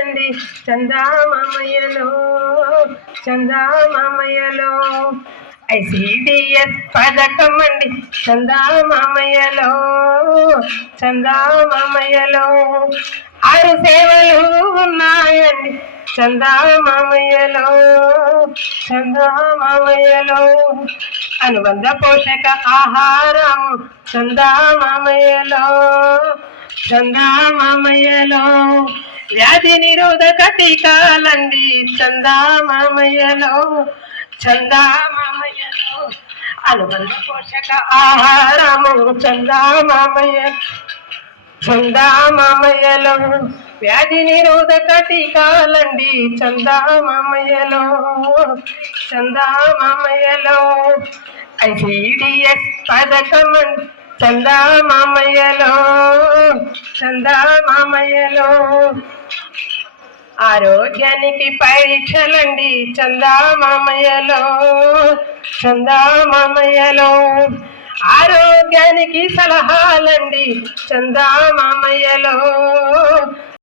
ఉన్నాయండి చందామామయ్యలో చందామామయ్యలో. ICDS పథకం అండి చందామామయ్యలో చందామామయ్యలో. 6 సేవలు ఉన్నాయండి చందామామయ్యలో చందామామయ్యలో. అనుబంధ పోషక ఆహారం చందామామయ్యలో చందామామయ్యలో. వ్యాధి నిరోధక టీకాలండి చందామామయ్యలో చందామామయ్యలో. అనుబంధ పోషక ఆహారము చందామామయ్యలో. వ్యాధి నిరోధక టీకాలండి చందామామయ్యలో చందామామయ్యలో. ICDS పథకం చందామామయ్యలో చందామామయ్యలో. ఆరోగ్యానికి పరీక్షలండి చందామామయ్యలో చందామామయ్యలో. ఆరోగ్యానికి సలహాలండి చందామామయ్యలో